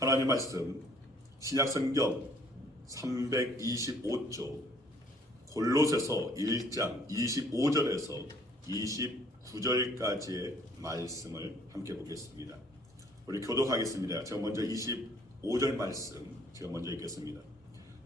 하나님 말씀 신약성경 325조 골로새서 1장 25절에서 29절까지의 말씀을 함께 보겠습니다. 우리 교독하겠습니다. 제가 먼저 25절 말씀 제가 먼저 읽겠습니다.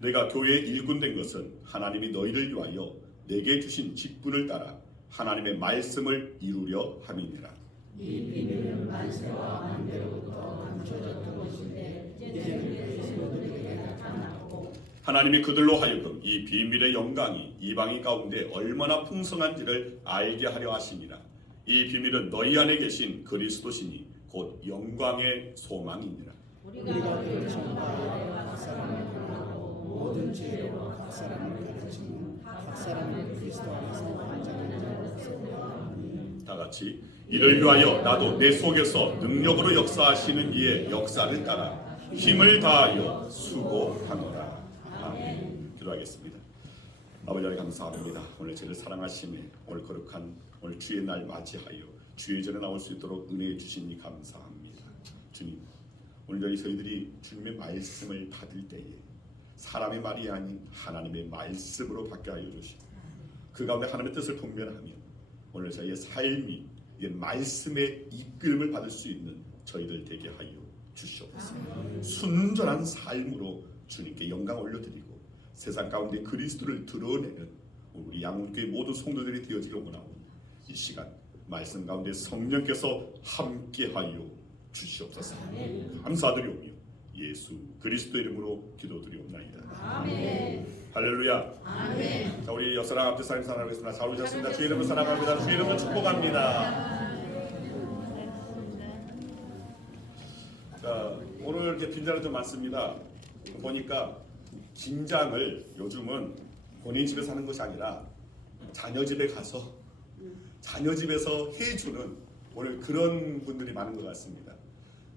내가 교회의 일꾼 된 것은 하나님이 너희를 위하여 내게 주신 직분을 따라 하나님의 말씀을 이루려 함이니라. 이 비밀은 만세와 만대로부터 감춰졌던 것인데 이제는 그리스도인에게 나타났고 하나님이 그들로 하여금 이 비밀의 영광이 이방인 가운데 얼마나 풍성한지를 알게 하려 하심이라. 이 비밀은 너희 안에 계신 그리스도시니 곧 영광의 소망이니라. 우리가 그를 전파하여 각 사람을 권하고 모든 지혜로 각 사람을 가르치는 각 사람을 그리스도 안에서 완전한 자로 세우려 하니 다 같이 이를 위하여 나도 내 속에서 능력으로 역사하시는 이의 역사를 따라 힘을 다하여 수고하노라. 아멘. 기도하겠습니다. 아버지 하나님 감사합니다. 오늘 저를 사랑하시며 오늘 거룩한 오늘 주의 날 맞이하여 주의 전에 나올 수 있도록 은혜해 주시니 감사합니다. 주님, 오늘 저희들이 주님의 말씀을 받을 때에 사람의 말이 아닌 하나님의 말씀으로 받게 하여 주시고 그 가운데 하나님의 뜻을 분별하며 오늘 저희의 삶이 말씀의 이끌음을 받을 수 있는 저희들 되게 하여 주시옵소서. 순전한 삶으로 주님께 영광 올려드리고 세상 가운데 그리스도를 드러내는 우리 양훈교회 모든 성도들이 되어지길 원하오니 이 시간 말씀 가운데 성령께서 함께하여 주시옵소서. 감사드리오며 예수 그리스도 이름으로 기도드리옵나이다. 아멘. 할렐루야. 아멘. 자, 우리 옆사람 앞에 사람 사랑하겠습니다. 잘 오셨습니다. 주의 이름을 사랑합니다. 주의 이름을 축복합니다. 자, 오늘 이렇게 빈자리 좀 많습니다. 보니까 김장을 요즘은 본인 집에 사는 것이 아니라 자녀 집에 가서 자녀 집에서 해주는 오늘 그런 분들이 많은 것 같습니다.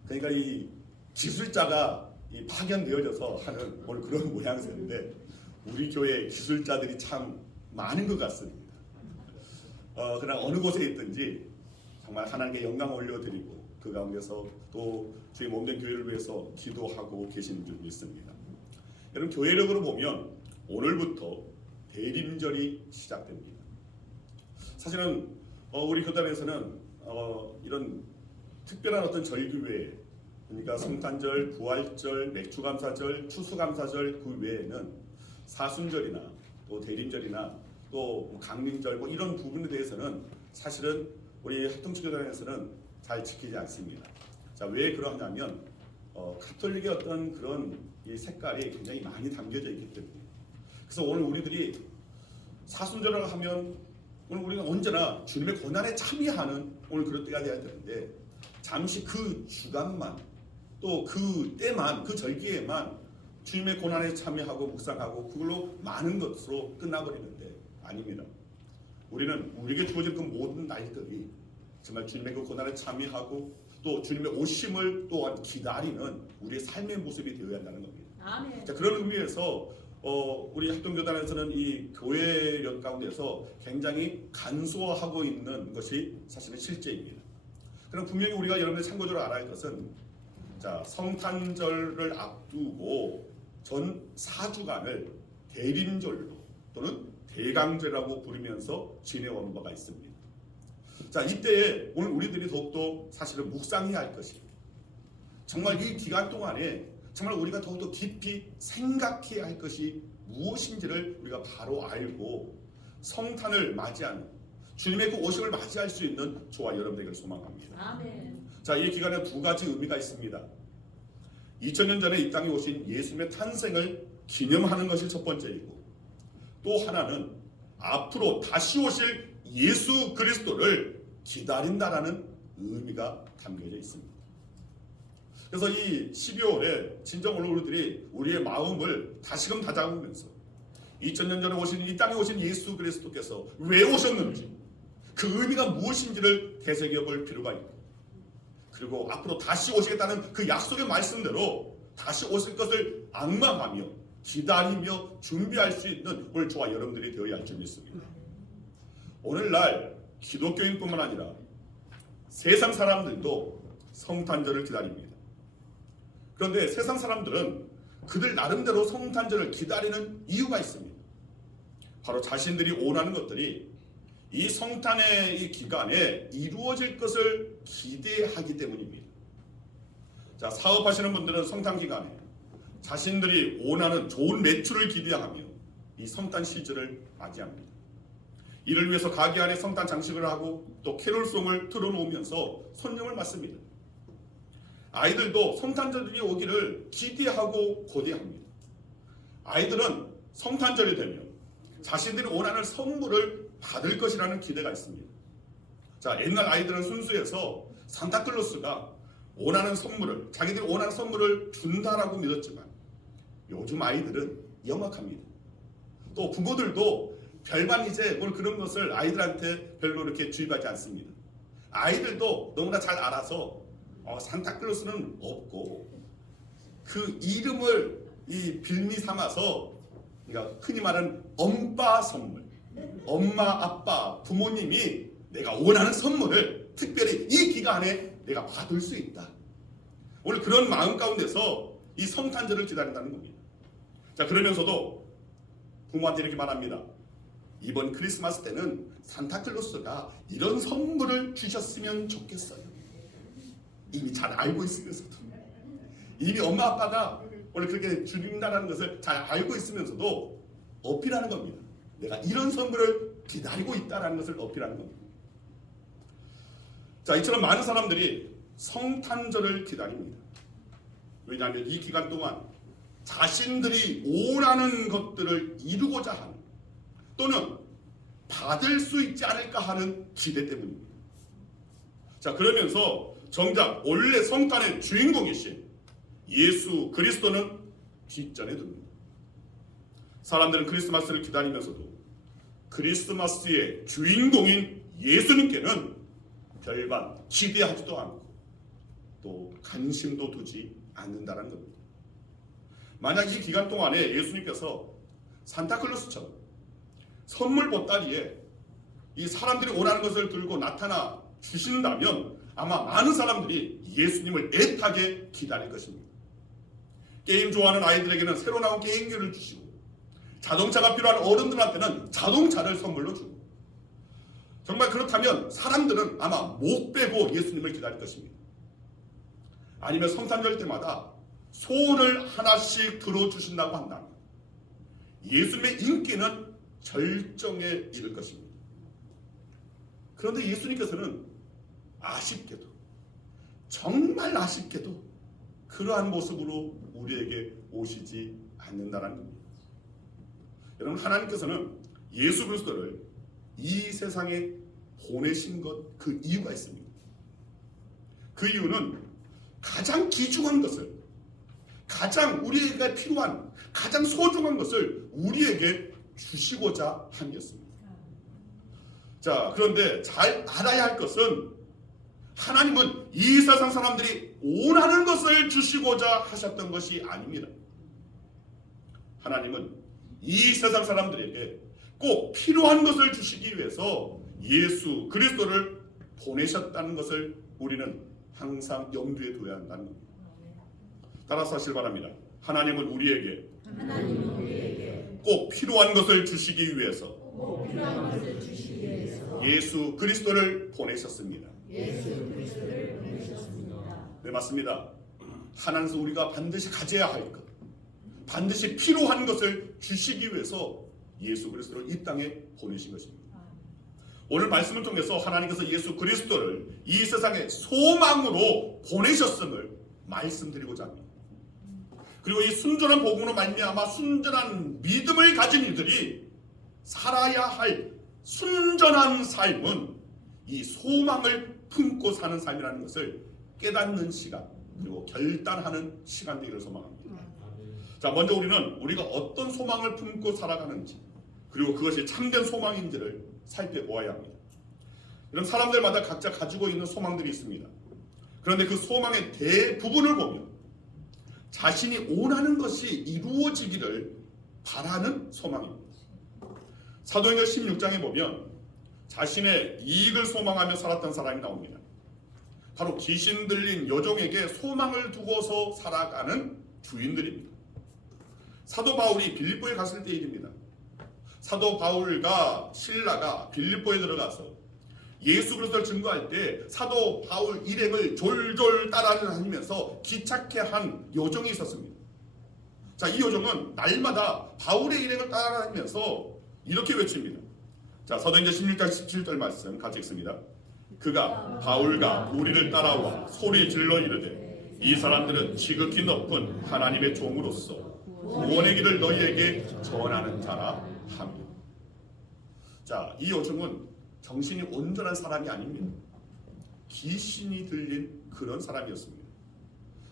그러니까 이 기술자가 파견되어져서 하는 오늘 그런 모양새인데 우리 교회 기술자들이 참 많은 것 같습니다. 그러나 어느 곳에 있든지 정말 하나님께 영광 올려드리고 그 가운데서 또 주의 몸된 교회를 위해서 기도하고 계시는 줄 믿습니다. 여러분, 교회력으로 보면 오늘부터 대림절이 시작됩니다. 사실은 우리 교단에서는 이런 특별한 어떤 절기외에, 그러니까 성탄절, 부활절, 맥주감사절, 추수감사절 그 외에는 사순절이나 또 대림절이나 또 강림절 이런 부분에 대해서는 사실은 우리 합동치교단에서는 잘 지키지 않습니다. 자, 왜 그러냐면 가톨릭의 어떤 그런 이 색깔이 굉장히 많이 담겨져 있기 때문에. 그래서 오늘 우리들이 사순절을 하면 오늘 우리가 언제나 주님의 고난에 참여하는 오늘 그런 때가 되어야 되는데 잠시 그 주간만 또 그 때만 그 절기에만 주님의 고난에 참여하고 묵상하고 그걸로 많은 것으로 끝나버리는데 아닙니다. 우리는 우리에게 주어진 그 모든 날들이 정말 주님의 그 고난에 참여하고 또 주님의 오심을 또한 기다리는 우리의 삶의 모습이 되어야 한다는 겁니다. 아멘. 자, 그런 의미에서 우리 합동교단에서는 이 교회력 가운데서 굉장히 간소화하고 있는 것이 사실은 실제입니다. 그럼 분명히 우리가 여러분들 참고적으로 알아야 할 것은 자, 성탄절을 앞두고 전 4주간을 대림절로 또는 대강절이라고 부르면서 지내온 바가 있습니다. 자, 이때에 오늘 우리들이 더욱더 사실은 묵상해야 할 것이 정말 이 기간 동안에 정말 우리가 더욱더 깊이 생각해야 할 것이 무엇인지를 우리가 바로 알고 성탄을 맞이하는 주님의 그 오심을 맞이할 수 있는 저와 여러분에게 소망합니다. 아멘. 자, 이 기간에 두 가지 의미가 있습니다. 2000년 전에 이 땅에 오신 예수님의 탄생을 기념하는 것이 첫 번째이고 또 하나는 앞으로 다시 오실 예수 그리스도를 기다린다라는 의미가 담겨져 있습니다. 그래서 이 12월에 진정 오늘 우리들이 우리의 마음을 다시금 다잡으면서 2000년 전에 오신 이 땅에 오신 예수 그리스도께서 왜 오셨는지 그 의미가 무엇인지를 되새겨 볼 필요가 있고 그리고 앞으로 다시 오시겠다는 그 약속의 말씀대로 다시 오실 것을 앙망하며 기다리며 준비할 수 있는 오늘 저와 여러분들이 되어야 할 줄 믿습니다. 오늘날 기독교인뿐만 아니라 세상 사람들도 성탄절을 기다립니다. 그런데 세상 사람들은 그들 나름대로 성탄절을 기다리는 이유가 있습니다. 바로 자신들이 원하는 것들이 이 성탄의 이 기간에 이루어질 것을 기대하기 때문입니다. 자, 사업하시는 분들은 성탄 기간에 자신들이 원하는 좋은 매출을 기대하며 이 성탄 시즌을 맞이합니다. 이를 위해서 가게 안에 성탄 장식을 하고 또 캐롤송을 틀어놓으면서 손님을 맞습니다. 아이들도 성탄절이 오기를 기대하고 고대합니다. 아이들은 성탄절이 되면 자신들이 원하는 선물을 받을 것이라는 기대가 있습니다. 자, 옛날 아이들은 순수해서 산타클로스가 원하는 선물을, 자기들이 원하는 선물을 준다라고 믿었지만 요즘 아이들은 영악합니다. 또 부모들도 별반 이제 뭘 그런 것을 아이들한테 별로 이렇게 주입하지 않습니다. 아이들도 너무나 잘 알아서 산타클로스는 없고 그 이름을 이 빌미 삼아서, 그러니까 흔히 말하는 엄빠 선물, 엄마, 아빠, 부모님이 내가 원하는 선물을 특별히 이 기간에 내가 받을 수 있다. 오늘 그런 마음 가운데서 이 성탄절을 기다린다는 겁니다. 자, 그러면서도 부모한테 이렇게 말합니다. 이번 크리스마스 때는 산타클로스가 이런 선물을 주셨으면 좋겠어요. 이미 잘 알고 있으면서도, 이미 엄마 아빠가 원래 그렇게 주린다는 것을 잘 알고 있으면서도 어필하는 겁니다. 내가 이런 선물을 기다리고 있다는 것을 어필하는 겁니다. 자, 이처럼 많은 사람들이 성탄절을 기다립니다. 왜냐하면 이 기간 동안 자신들이 원하는 것들을 이루고자 하는, 또는 받을 수 있지 않을까 하는 기대 때문입니다. 자, 그러면서 정작 원래 성탄의 주인공이신 예수 그리스도는 뒷전에 둡니다. 사람들은 크리스마스를 기다리면서도 크리스마스의 주인공인 예수님께는 별반 기대하지도 않고 또 관심도 두지 않는다는 겁니다. 만약 이 기간 동안에 예수님께서 산타클로스처럼 선물 보따리에 이 사람들이 원하는 것을 들고 나타나 주신다면 아마 많은 사람들이 예수님을 애타게 기다릴 것입니다. 게임 좋아하는 아이들에게는 새로 나온 게임기를 주시고, 자동차가 필요한 어른들한테는 자동차를 선물로 주고, 정말 그렇다면 사람들은 아마 못 빼고 예수님을 기다릴 것입니다. 아니면 성탄절 때마다 소원을 하나씩 들어주신다고 한다면 예수님의 인기는 절정에 이를 것입니다. 그런데 예수님께서는 아쉽게도, 정말 아쉽게도 그러한 모습으로 우리에게 오시지 않는다는 겁니다. 여러분, 하나님께서는 예수 그리스도를 이 세상에 보내신 것, 그 이유가 있습니다. 그 이유는 가장 귀중한 것을, 가장 우리에게 필요한, 가장 소중한 것을 우리에게 주시고자 함이었습니다. 자, 그런데 잘 알아야 할 것은 하나님은 이 세상 사람들이 원하는 것을 주시고자 하셨던 것이 아닙니다. 하나님은 이 세상 사람들에게 꼭 필요한 것을 주시기 위해서 예수 그리스도를 보내셨다는 것을 우리는 항상 염두에 둬야 한다는 겁니다. 따라서 하시길 바랍니다. 하나님은 우리에게 꼭 필요한 것을 주시기 위해서 예수 그리스도를 보내셨습니다. 네, 맞습니다. 하나님께서 우리가 반드시 가져야 할 것, 반드시 필요한 것을 주시기 위해서 예수 그리스도를 이 땅에 보내신 것입니다. 오늘 말씀을 통해서 하나님께서 예수 그리스도를 이 세상에 소망으로 보내셨음을 말씀드리고자 합니다. 그리고 이 순전한 복음으로 말미암아 순전한 믿음을 가진 이들이 살아야 할 순전한 삶은 이 소망을 품고 사는 삶이라는 것을 깨닫는 시간, 그리고 결단하는 시간 되기를 소망합니다. 자, 먼저 우리가 어떤 소망을 품고 살아가는지, 그리고 그것이 참된 소망인지를 살펴보아야 합니다. 이런 사람들마다 각자 가지고 있는 소망들이 있습니다. 그런데 그 소망의 대부분을 보면 자신이 원하는 것이 이루어지기를 바라는 소망입니다. 사도행전 16장에 보면 자신의 이익을 소망하며 살았던 사람이 나옵니다. 바로 귀신 들린 여종에게 소망을 두고서 살아가는 주인들입니다. 사도 바울이 빌립보에 갔을 때 일입니다. 사도 바울과 실라가 빌립보에 들어가서 예수 그리스도를 증거할 때 사도 바울 일행을 졸졸 따라다니면서 기착해 한 여종이 있었습니다. 자, 이 여종은 날마다 바울의 일행을 따라다니면서 이렇게 외칩니다. 자, 사도행전 16장 17절 말씀 같이 읽습니다. 그가 바울과 우리를 따라와 소리 질러 이르되 이 사람들은 지극히 높은 하나님의 종으로서 구원의 길을 너희에게 전하는 자라 하며. 자, 이 여종은 정신이 온전한 사람이 아닙니다. 귀신이 들린 그런 사람이었습니다.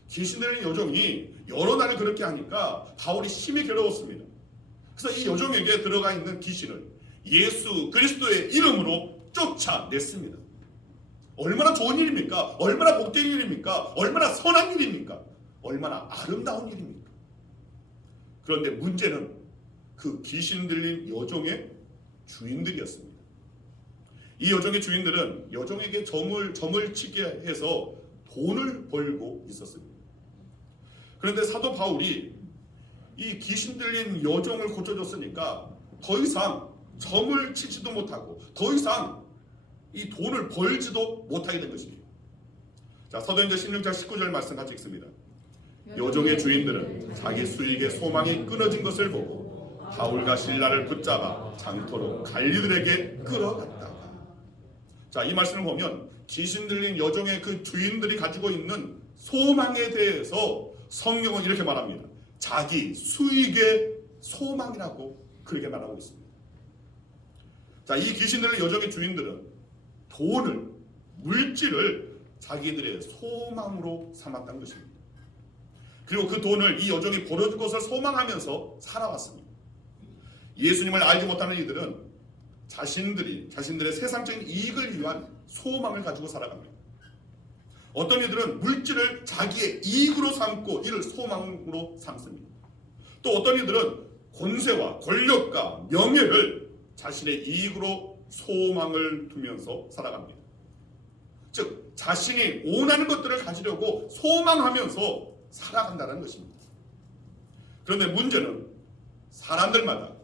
귀신 들린 여종이 여러 날을 그렇게 하니까 바울이 심히 괴로웠습니다. 그래서 이 여종에게 들어가 있는 귀신을 예수 그리스도의 이름으로 쫓아냈습니다. 얼마나 좋은 일입니까? 얼마나 복된 일입니까? 얼마나 선한 일입니까? 얼마나 아름다운 일입니까? 그런데 문제는 그 귀신 들린 여종의 주인들이었습니다. 이 여종의 주인들은 여종에게 점을 치게 해서 돈을 벌고 있었습니다. 그런데 사도 바울이 이 귀신 들린 여종을 고쳐줬으니까 더 이상 점을 치지도 못하고 더 이상 이 돈을 벌지도 못하게 된 것입니다. 자, 사도행전 16장 19절 말씀 같이 읽습니다. 여종의 주인들은 자기 수익의 소망이 끊어진 것을 보고 바울과 실라를 붙잡아 장터로 관리들에게 끌어갔다가. 자, 이 말씀을 보면 귀신 들린 여종의 그 주인들이 가지고 있는 소망에 대해서 성경은 이렇게 말합니다. 자기 수익의 소망이라고 그렇게 말하고 있습니다. 자, 이 귀신 들린 여종의 주인들은 돈을, 물질을 자기들의 소망으로 삼았다는 것입니다. 그리고 그 돈을 이 여종이 벌어줄 것을 소망하면서 살아왔습니다. 예수님을 알지 못하는 이들은 자신들의 세상적인 이익을 위한 소망을 가지고 살아갑니다. 어떤 이들은 물질을 자기의 이익으로 삼고 이를 소망으로 삼습니다. 또 어떤 이들은 권세와 권력과 명예를 자신의 이익으로 소망을 두면서 살아갑니다. 즉 자신이 원하는 것들을 가지려고 소망하면서 살아간다는 것입니다. 그런데 문제는 사람들마다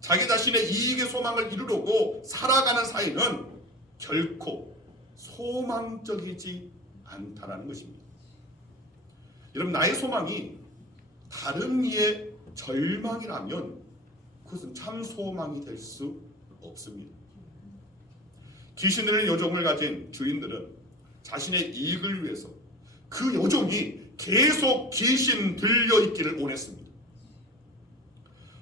자기 자신의 이익의 소망을 이루려고 살아가는 사이는 결코 소망적이지 않다는 것입니다. 여러분, 나의 소망이 다른 이의 절망이라면 그것은 참 소망이 될 수 없습니다. 귀신 들린 여종을 가진 주인들은 자신의 이익을 위해서 그 여종이 계속 귀신 들려 있기를 원했습니다.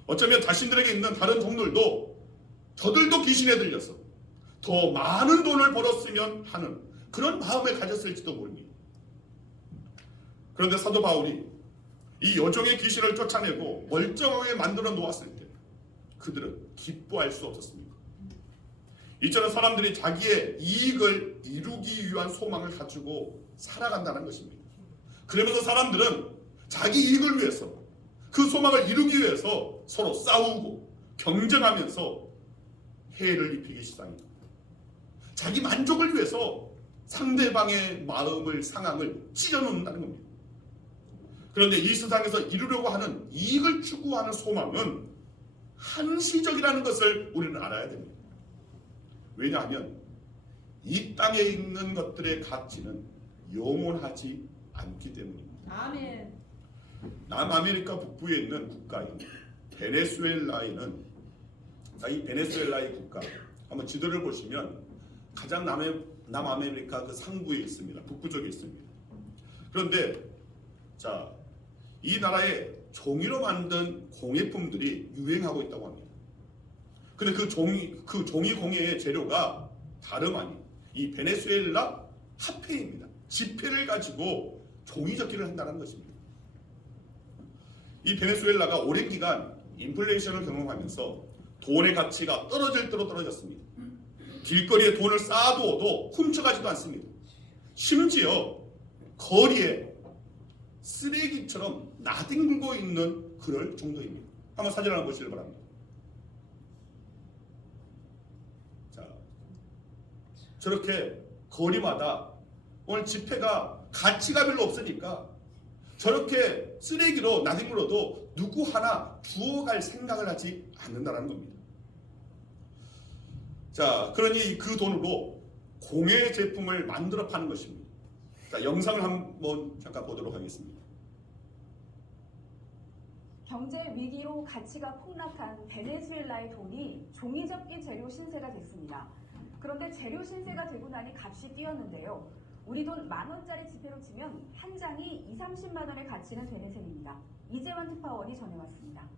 어쩌면 자신들에게 있는 다른 종들도 저들도 귀신에 들려서 더 많은 돈을 벌었으면 하는 그런 마음을 가졌을지도 모릅니다. 그런데 사도 바울이 이 여종의 귀신을 쫓아내고 멀쩡하게 만들어 놓았을 때 그들은 기뻐할 수 없었습니다. 이처럼 사람들이 자기의 이익을 이루기 위한 소망을 가지고 살아간다는 것입니다. 그러면서 사람들은 자기 이익을 위해서 그 소망을 이루기 위해서 서로 싸우고 경쟁하면서 해를 입히기 시작합니다. 자기 만족을 위해서 상대방의 마음을 상황을 찢어놓는다는 겁니다. 그런데 이 세상에서 이루려고 하는 이익을 추구하는 소망은 한시적이라는 것을 우리는 알아야 됩니다. 왜냐하면 이 땅에 있는 것들의 가치는 영원하지 않기 때문입니다. 아멘. 남아메리카 북부에 있는 국가인 베네수엘라에는 이 베네수엘라의 국가 한번 지도를 보시면 가장 남아메리카 그 상부에 있습니다. 북부 쪽에 있습니다. 그런데 자, 이 나라에 종이로 만든 공예품들이 유행하고 있다고 합니다. 근데 그 종이 공예의 재료가 다름 아닌 이 베네수엘라 화폐입니다. 지폐를 가지고 종이 접기를 한다는 것입니다. 이 베네수엘라가 오랜 기간 인플레이션을 경험하면서 돈의 가치가 떨어질 대로 떨어졌습니다. 길거리에 돈을 쌓아두어도 훔쳐가지도 않습니다. 심지어 거리에 쓰레기처럼 나뒹굴고 있는 그럴 정도입니다. 한번 사진 한번 보시길 바랍니다. 자, 저렇게 거리마다 오늘 집회가 가치가 별로 없으니까 저렇게 쓰레기로 나dim으로도 누구 하나 주워갈 생각을 하지 않는다는 겁니다. 자, 그러니 그 돈으로 공예 제품을 만들어 파는 것입니다. 자, 영상을 한번 잠깐 보도록 하겠습니다. 경제 위기로 가치가 폭락한 베네수엘라의 돈이 종이접기 재료 신세가 됐습니다. 그런데 재료 신세가 되고 나니 값이 뛰었는데요. 우리 돈 10,000원짜리 지폐로 치면 한 장이 20-30만 원의 가치는 되는 셈입니다. 이재원 특파원이 전해왔습니다.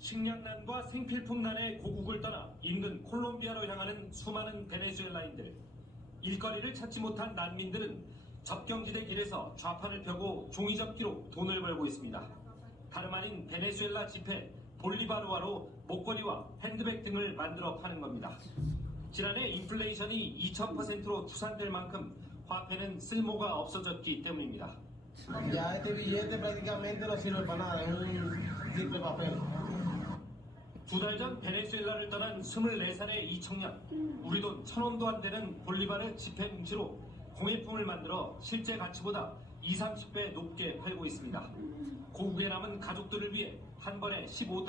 식량난과 생필품난의 고국을 떠나 인근 콜롬비아로 향하는 수많은 베네수엘라인들. 일거리를 찾지 못한 난민들은 접경지대 길에서 좌판을 펴고 종이접기로 돈을 벌고 있습니다. 다름 아닌 베네수엘라 지폐 볼리바르화로 목걸이와 핸드백 등을 만들어 파는 겁니다. 지난해 인플레이션이 2000%로 투산될 만큼 화폐는 쓸모가 없어졌기 때문입니다. Ya este billete prácticamente no sirve para nada, es un simple papel. 2달 전 베네수엘라를 떠난 24살의 이 청년. 우리 돈 1,000원도 안 되는 볼리바르 지폐 뭉치로 공예품을 만들어 실제 가치보다 20-30배 높게 팔고 있습니다. 고국에 남은 가족들을 위해 한 번에 $15,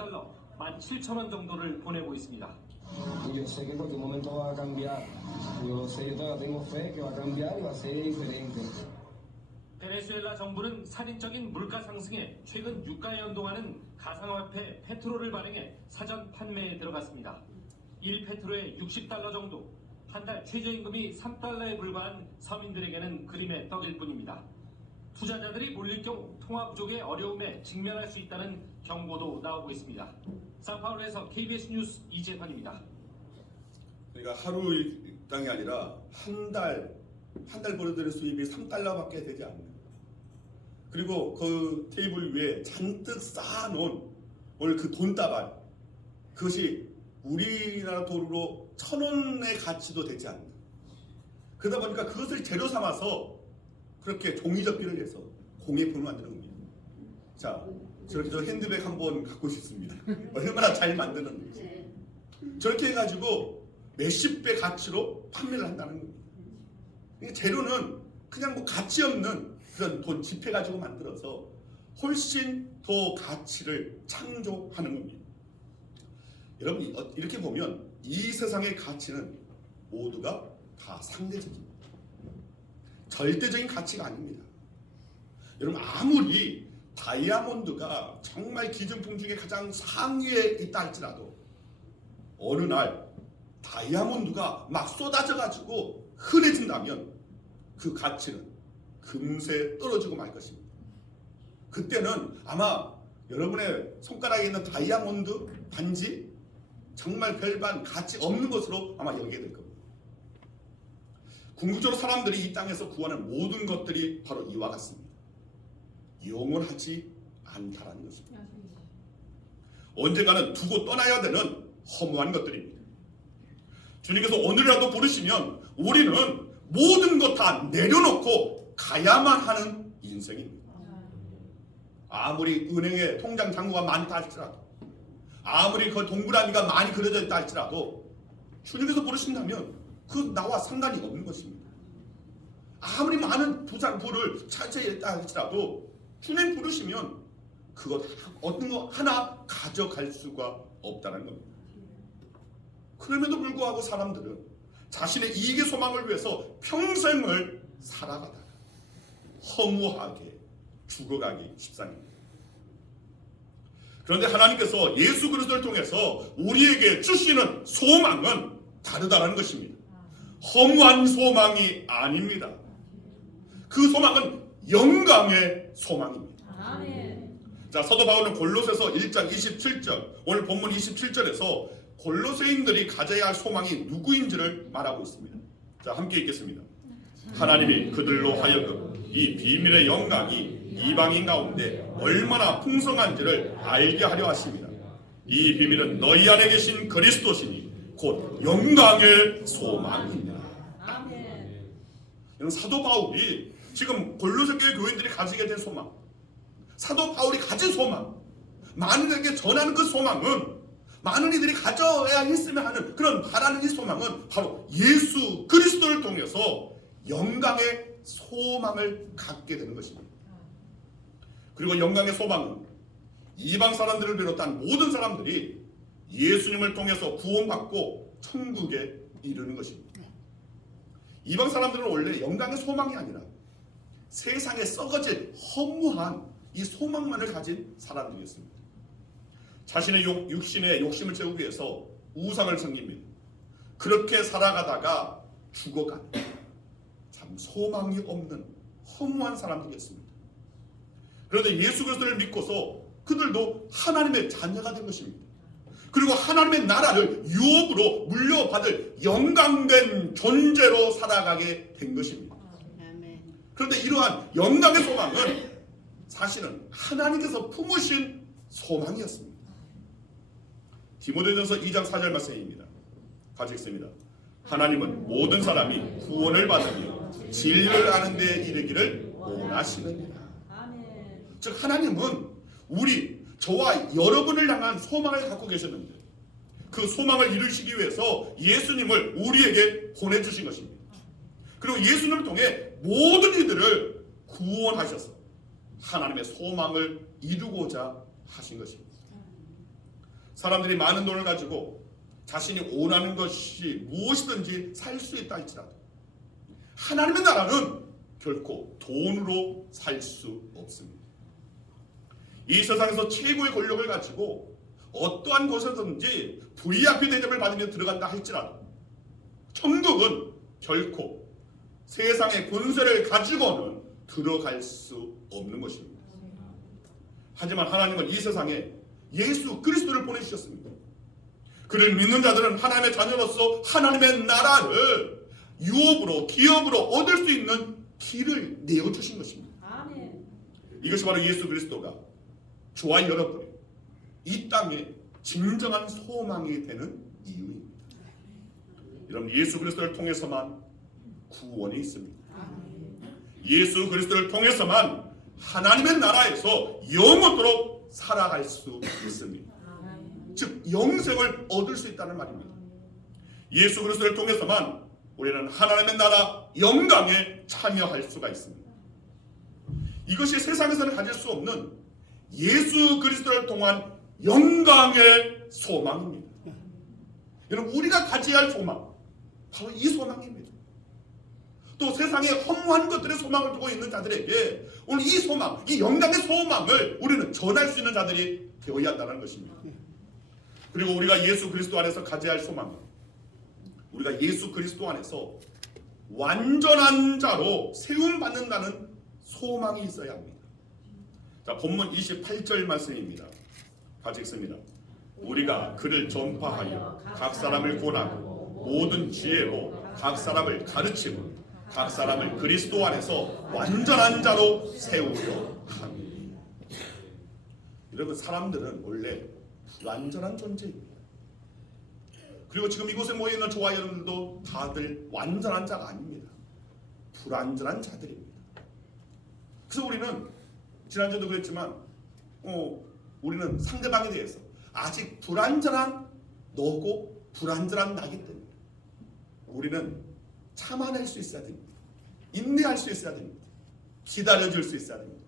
17,000원 정도를 보내고 있습니다. Y yo sé que en cualquier momento va a cambiar. Yo sé, yo todavía tengo fe que va a cambiar y va a ser diferente. 베네수엘라 정부는 살인적인 물가 상승에 최근 유가에 연동하는 가상화폐 페트로를 발행해 사전 판매에 들어갔습니다. 1페트로에 $60 정도, 한 달 최저임금이 $3에 불과한 서민들에게는 그림의 떡일 뿐입니다. 투자자들이 몰릴 경우 통화 부족의 어려움에 직면할 수 있다는 경고도 나오고 있습니다. 사파울에서 KBS 뉴스 이재환입니다. 그러니까 하루 일당이 아니라 한 달 벌어들인 수입이 $3밖에 되지 않는. 그리고 그 테이블 위에 잔뜩 쌓아놓은 오늘 그 돈다발, 그것이 우리나라 돈으로 1,000원의 가치도 되지 않는. 그러다 보니까 그것을 재료 삼아서 그렇게 종이접기를 해서 공예품을 만드는 겁니다. 자, 저렇게 저 핸드백 한번 갖고 싶습니다. 얼마나 잘 만드는지. 저렇게 해가지고 몇십 배 가치로 판매를 한다는 겁니다. 재료는 그냥 뭐 가치 없는 그런 돈 지폐 가지고 만들어서 훨씬 더 가치를 창조하는 겁니다. 여러분, 이렇게 보면 이 세상의 가치는 모두가 다 상대적입니다. 절대적인 가치가 아닙니다. 여러분, 아무리 다이아몬드가 정말 기준품 중에 가장 상위에 있다 할지라도 어느 날 다이아몬드가 막 쏟아져가지고 흔해진다면 그 가치는 금세 떨어지고 말 것입니다. 그때는 아마 여러분의 손가락에 있는 다이아몬드 반지 정말 별반 가치 없는 것으로 아마 여기게 될 겁니다. 궁극적으로 사람들이 이 땅에서 구하는 모든 것들이 바로 이와 같습니다. 영원하지 않다라는 것입니다. 언젠가는 두고 떠나야 되는 허무한 것들입니다. 주님께서 오늘이라도 부르시면 우리는 모든 것 다 내려놓고 가야만 하는 인생입니다. 아무리 은행에 통장 잔고가 많다 할지라도, 아무리 그 동그라미가 많이 그려져 있다 할지라도 주님께서 부르신다면 그 나와 상관이 없는 것입니다. 아무리 많은 부를 차지했다 할지라도 주님 부르시면 그것 어떤 거 하나 가져갈 수가 없다는 겁니다. 그럼에도 불구하고 사람들은 자신의 이익의 소망을 위해서 평생을 살아가다가 허무하게 죽어가기 십상입니다. 그런데 하나님께서 예수 그리스도를 통해서 우리에게 주시는 소망은 다르다는 것입니다. 허무한 소망이 아닙니다. 그 소망은 영광의 소망입니다. 아멘. 자, 사도 바울은 골로새서 1장 27절, 오늘 본문 27절에서 골로새인들이 가져야 할 소망이 누구인지를 말하고 있습니다. 자, 함께 읽겠습니다. 하나님이 그들로 하여금 이 비밀의 영광이 이방인 가운데 얼마나 풍성한지를 알게 하려 하십니다. 이 비밀은 너희 안에 계신 그리스도시니 곧 영광의 소망입니다. 아멘. 이런 사도 바울이 지금 골로새 교회 교인들이 가지게 된 소망, 사도 바울이 가진 소망, 많은에게 전하는 그 소망은 많은 이들이 가져야 했으면 하는 그런 바라는 이 소망은 바로 예수 그리스도를 통해서 영광의 소망을 갖게 되는 것입니다. 그리고 영광의 소망은 이방 사람들을 비롯한 모든 사람들이 예수님을 통해서 구원받고 천국에 이르는 것입니다. 이방 사람들은 원래 영광의 소망이 아니라 세상에 썩어질 허무한 이 소망만을 가진 사람들이었습니다. 자신의 육신의 욕심을 채우기 위해서 우상을 섬깁니다. 그렇게 살아가다가 죽어간 참 소망이 없는 허무한 사람들이었습니다. 그런데 예수 그리스도를 믿고서 그들도 하나님의 자녀가 된 것입니다. 그리고 하나님의 나라를 유업으로 물려받을 영광된 존재로 살아가게 된 것입니다. 그런데 이러한 영광의 소망은 사실은 하나님께서 품으신 소망이었습니다. 디모데전서 2장 4절 말씀입니다. 같이 읽습니다. 하나님은 모든 사람이 구원을 받으며 진리를 아는 데에 이르기를 원하시느니라. 즉 하나님은 저와 여러분을 향한 소망을 갖고 계셨는데 그 소망을 이루시기 위해서 예수님을 우리에게 보내주신 것입니다. 그리고 예수님을 통해 모든 이들을 구원하셔서 하나님의 소망을 이루고자 하신 것입니다. 사람들이 많은 돈을 가지고 자신이 원하는 것이 무엇이든지 살 수 있다 할지라도 하나님의 나라는 결코 돈으로 살 수 없습니다. 이 세상에서 최고의 권력을 가지고 어떠한 곳에든지 VIP 대접을 받으며 들어간다 할지라도 천국은 결코 세상의 권세를 가지고는 들어갈 수 없는 것입니다. 하지만 하나님은 이 세상에 예수 그리스도를 보내주셨습니다. 그를 믿는 자들은 하나님의 자녀로서 하나님의 나라를 유업으로 기업으로 얻을 수 있는 길을 내어주신 것입니다. 이것이 바로 예수 그리스도가 저와 여러분이 이 땅에 진정한 소망이 되는 이유입니다. 여러분 예수 그리스도를 통해서만 구원이 있습니다. 예수 그리스도를 통해서만 하나님의 나라에서 영원토록 살아갈 수 있습니다. 즉 영생을 얻을 수 있다는 말입니다. 예수 그리스도를 통해서만 우리는 하나님의 나라 영광에 참여할 수가 있습니다. 이것이 세상에서는 가질 수 없는 예수 그리스도를 통한 영광의 소망입니다. 여러분 우리가 가져야 할 소망 바로 이 소망입니다. 또 세상에 허무한 것들의 소망을 두고 있는 자들에게 오늘 이 소망, 이 영광의 소망을 우리는 전할 수 있는 자들이 되어야 한다는 것입니다. 그리고 우리가 예수 그리스도 안에서 가져야 할 소망은 우리가 예수 그리스도 안에서 완전한 자로 세움받는다는 소망이 있어야 합니다. 자, 본문 28절 말씀입니다. 같이 읽습니다. 우리가 그를 전파하여 각 사람을 권하고 모든 지혜로 각 사람을 가르치고 각 사람을 그리스도 안에서 완전한 자로 세우려 합니다. 여러분 사람들은 원래 불완전한 존재입니다. 그리고 지금 이곳에 모여있는 저와 여러분들도 다들 완전한 자가 아닙니다. 불완전한 자들입니다. 그래서 우리는 지난주도 그랬지만 우리는 상대방에 대해서 아직 불완전한 너고 불완전한 나기 때문에 우리는 참아낼 수 있어야 됩니다. 인내할 수 있어야 됩니다. 기다려줄 수 있어야 됩니다.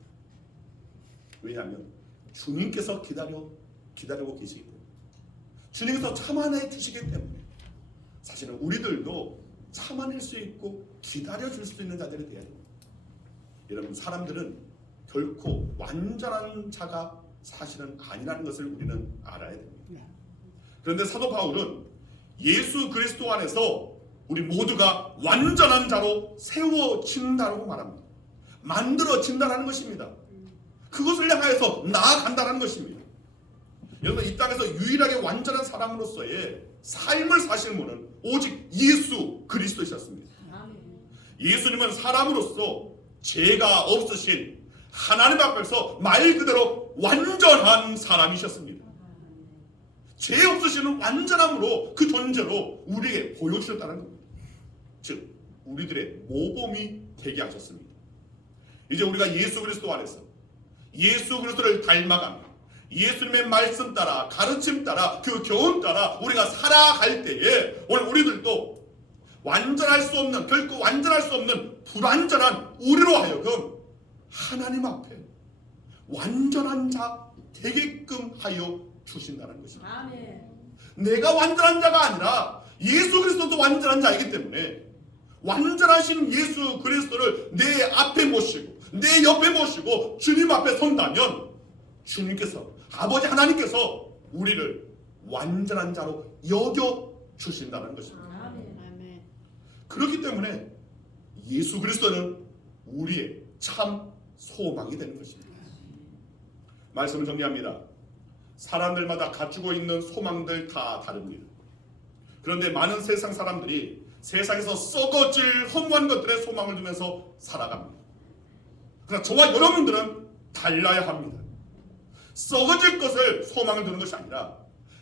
왜냐하면 주님께서 기다리고 계시기 때문에 주님께서 참아내 주시기 때문에 사실은 우리들도 참아낼 수 있고 기다려줄 수 있는 자들이 되어야 됩니다. 여러분 사람들은 결코 완전한 자가 사실은 아니라는 것을 우리는 알아야 됩니다. 그런데 사도 바울은 예수 그리스도 안에서 우리 모두가 완전한 자로 세워진다고 말합니다. 만들어진다는 것입니다. 그것을 향해서 나아간다는 것입니다. 여러분 이 땅에서 유일하게 완전한 사람으로서의 삶을 사시는 분은 오직 예수 그리스도이셨습니다. 예수님은 사람으로서 죄가 없으신 하나님 앞에서 말 그대로 완전한 사람이셨습니다. 죄 없으시는 완전함으로 그 존재로 우리에게 보여주셨다는 겁니다. 즉 우리들의 모범이 되게 하셨습니다. 이제 우리가 예수 그리스도 안에서 예수 그리스도를 닮아가며 예수님의 말씀 따라, 가르침 따라, 그 교훈 따라 우리가 살아갈 때에 오늘 우리들도 완전할 수 없는, 결코 완전할 수 없는 불완전한 우리로 하여금 하나님 앞에 완전한 자 되게끔 하여 주신다는 것입니다. 아멘. 내가 완전한 자가 아니라 예수 그리스도도 완전한 자이기 때문에 완전하신 예수 그리스도를 내 앞에 모시고 내 옆에 모시고 주님 앞에 선다면 주님께서, 아버지 하나님께서 우리를 완전한 자로 여겨 주신다는 것입니다. 아멘. 그렇기 때문에 예수 그리스도는 우리의 참 소망이 되는 것입니다. 말씀을 정리합니다. 사람들마다 가지고 있는 소망들 다 다릅니다. 그런데 많은 세상 사람들이 세상에서 썩어질 허무한 것들에 소망을 두면서 살아갑니다. 그러나 저와 여러분들은 달라야 합니다. 썩어질 것을 소망을 두는 것이 아니라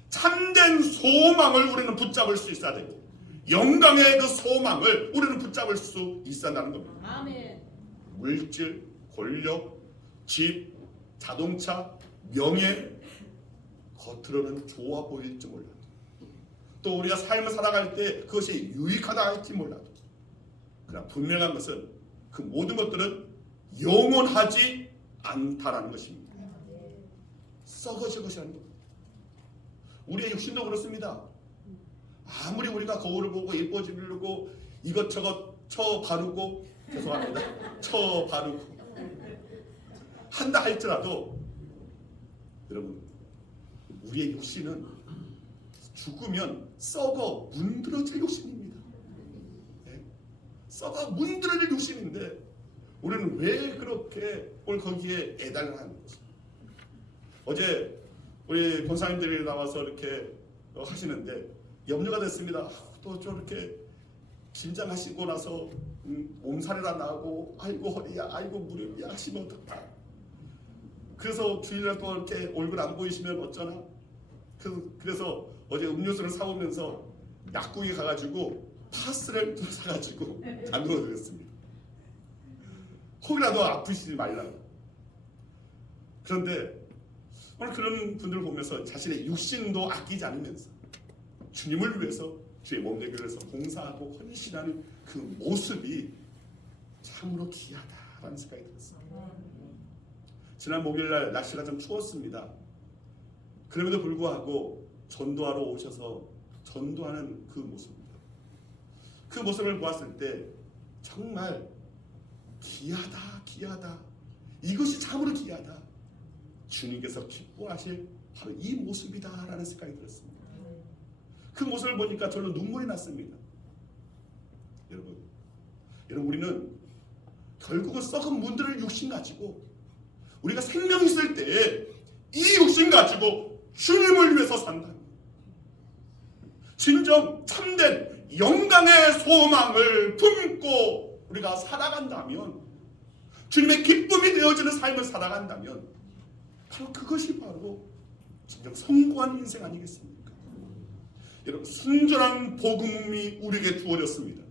참된 소망을 우리는 붙잡을 수 있어야 되고 영광의 그 소망을 우리는 붙잡을 수 있어야 한다는 겁니다. 아멘. 물질, 권력, 집, 자동차, 명예, 겉으로는 좋아 보일지 몰라도 또 우리가 삶을 살아갈 때 그것이 유익하다 할지 몰라도 그러나 분명한 것은 그 모든 것들은 영원하지 않다라는 것입니다. 썩어질 것이라는 겁니다. 우리의 육신도 그렇습니다. 아무리 우리가 거울을 보고 예뻐지려고 이것저것 쳐 바르고, 죄송합니다, 쳐 바르고 한다 할지라도 여러분, 우리의 육신은 죽으면 썩어 문드러질 욕심입니다. 네? 썩어 문드러질 욕심인데 우리는 왜 그렇게 오늘 거기에 애달을 하는 거지? 어제 우리 권사님들이 나와서 이렇게 하시는데 염려가 됐습니다. 또 저렇게 긴장하시고 나서 몸살이라 나고 아이고 허리야, 아이고 무릎이야 하시면 어떡하? 그래서 주일날 또 이렇게 얼굴 안 보이시면 어쩌나? 그래서 어제 음료수를 사오면서 약국에 가가지고 파스를 좀 사가지고 잔으로 드렸습니다. 혹이라도 아프시지 말라고. 그런데 오늘 그런 분들을 보면서 자신의 육신도 아끼지 않으면서 주님을 위해서 주의 몸되기 위해서 봉사하고 헌신하는 그 모습이 참으로 귀하다라는 생각이 들었어요. 지난 목요일날 날씨가 좀 추웠습니다. 그럼에도 불구하고 전도하러 오셔서 전도하는 그 모습입니다. 그 모습을 보았을 때 정말 귀하다. 이것이 참으로 귀하다. 주님께서 기뻐하실 바로 이 모습이다라는 생각이 들었습니다. 그 모습을 보니까 저는 눈물이 났습니다. 여러분 우리는 결국은 썩은 문드러질 육신 가지고 우리가 생명 있을 때에 이 육신 가지고 주님을 위해서 산다. 진정 참된 영광의 소망을 품고 우리가 살아간다면, 주님의 기쁨이 되어지는 삶을 살아간다면 바로 그것이 바로 진정 성공한 인생 아니겠습니까? 여러분, 순전한 복음이 우리에게 주어졌습니다.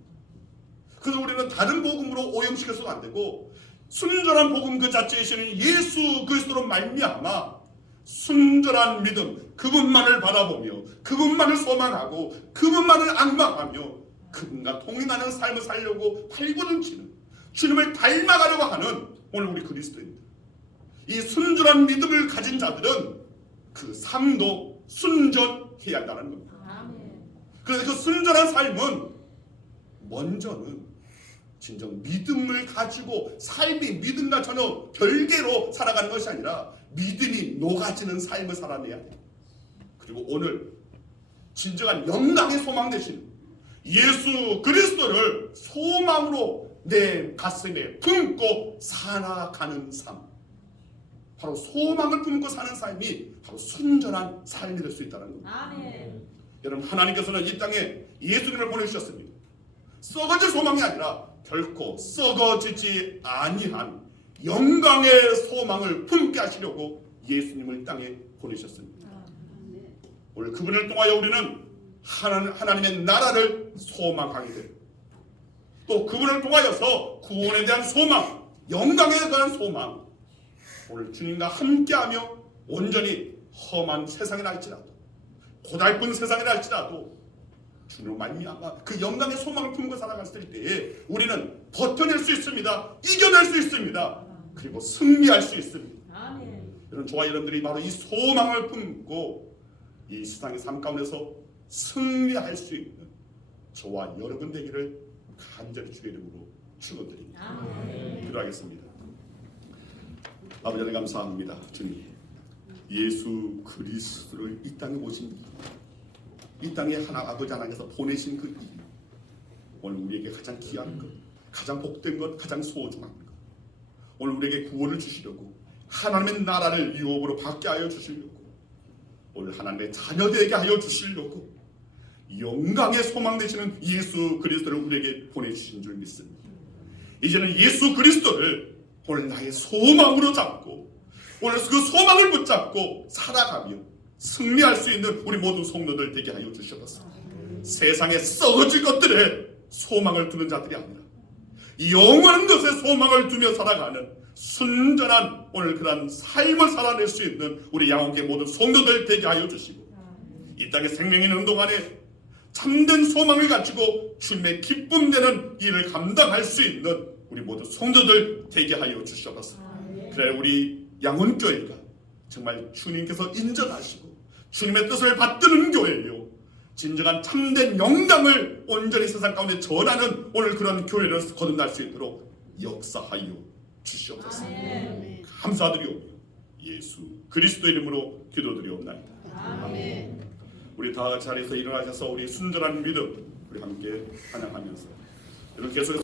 그래서 우리는 다른 복음으로 오염시켜서도 안 되고 순전한 복음 그 자체이신 예수 그리스도로 말미암아 순전한 믿음, 그분만을 바라보며 그분만을 소망하고 그분만을 앙망하며 그분과 동행하는 삶을 살려고 발버둥치는, 주님을 닮아가려고 하는 오늘 우리 그리스도입니다. 이 순전한 믿음을 가진 자들은 그 삶도 순전해야 한다는 겁니다. 그래서 그 순전한 삶은 먼저는 진정 믿음을 가지고 삶이 믿음과 전혀 별개로 살아가는 것이 아니라 믿음이 녹아지는 삶을 살아내야 돼요. 그리고 오늘 진정한 영광의 소망 되신 예수 그리스도를 소망으로 내 가슴에 품고 살아가는 삶, 바로 소망을 품고 사는 삶이 바로 순전한 삶이 될 수 있다는 겁니다. 아멘. 여러분, 하나님께서는 이 땅에 예수님을 보내주셨습니다. 썩어질 소망이 아니라 결코 썩어지지 아니한 영광의 소망을 품게 하시려고 예수님을 땅에 보내셨습니다. 오늘 그분을 통하여 우리는 하나님의 나라를 소망하게 되고, 또 그분을 통하여서 구원에 대한 소망, 영광에 대한 소망, 오늘 주님과 함께하며 온전히 험한 세상이라 할지라도 고달픈 세상이라 할지라도 주님으로 말미암아 그 영광의 소망을 품고 살아갔을 때에 우리는 버텨낼 수 있습니다. 이겨낼 수 있습니다. 그리고 승리할 수 있습니다. 여러분, 저와 여러분들이 바로 이 소망을 품고 이 세상의 삶 가운데서 승리할 수 있는 저와 여러분 되기를 간절히 주의 이름으로 축원드립니다. 기도하겠습니다. 아버지 하나님 감사합니다. 주님, 예수 그리스도를 이 땅에 오신 이 땅에 아버지 하나님께서 보내신 그 일, 오늘 우리에게 가장 귀한 것, 가장 복된 것, 가장 소중한 것, 오늘 우리에게 구원을 주시려고 하나님의 나라를 유업으로 받게 하여 주시려고 오늘 하나님의 자녀 되게 하여 주시려고 영광의 소망 되시는 예수 그리스도를 우리에게 보내주신 줄 믿습니다. 이제는 예수 그리스도를 오늘 나의 소망으로 잡고 오늘 그 소망을 붙잡고 살아가며 승리할 수 있는 우리 모든 성도들 되게 하여 주시옵소서. 세상에 썩어질 것들에 소망을 두는 자들이 아니라 영원한 것에 소망을 두며 살아가는 순전한 오늘 그런 삶을 살아낼 수 있는 우리 양옥의 모든 성도들 되게 하여 주시고 이 땅에 생명이 있는 동안에 참된 소망을 가지고 주님의 기쁨 되는 일을 감당할 수 있는 우리 모든 성도들 되게 하여 주시옵소서. 그래 우리 양원교회가 정말 주님께서 인정하시고 주님의 뜻을 받드는 교회요, 진정한 참된 영광을 온전히 세상 가운데 전하는 오늘 그런 교회를 거듭날 수 있도록 역사하여 주시옵소서. 감사드리오며 예수 그리스도 이름으로 기도드리옵나이다. 아멘. 우리 다 자리에서 일어나셔서 우리 순전한 믿음 우리 함께 찬양하면서 여러분 계속해서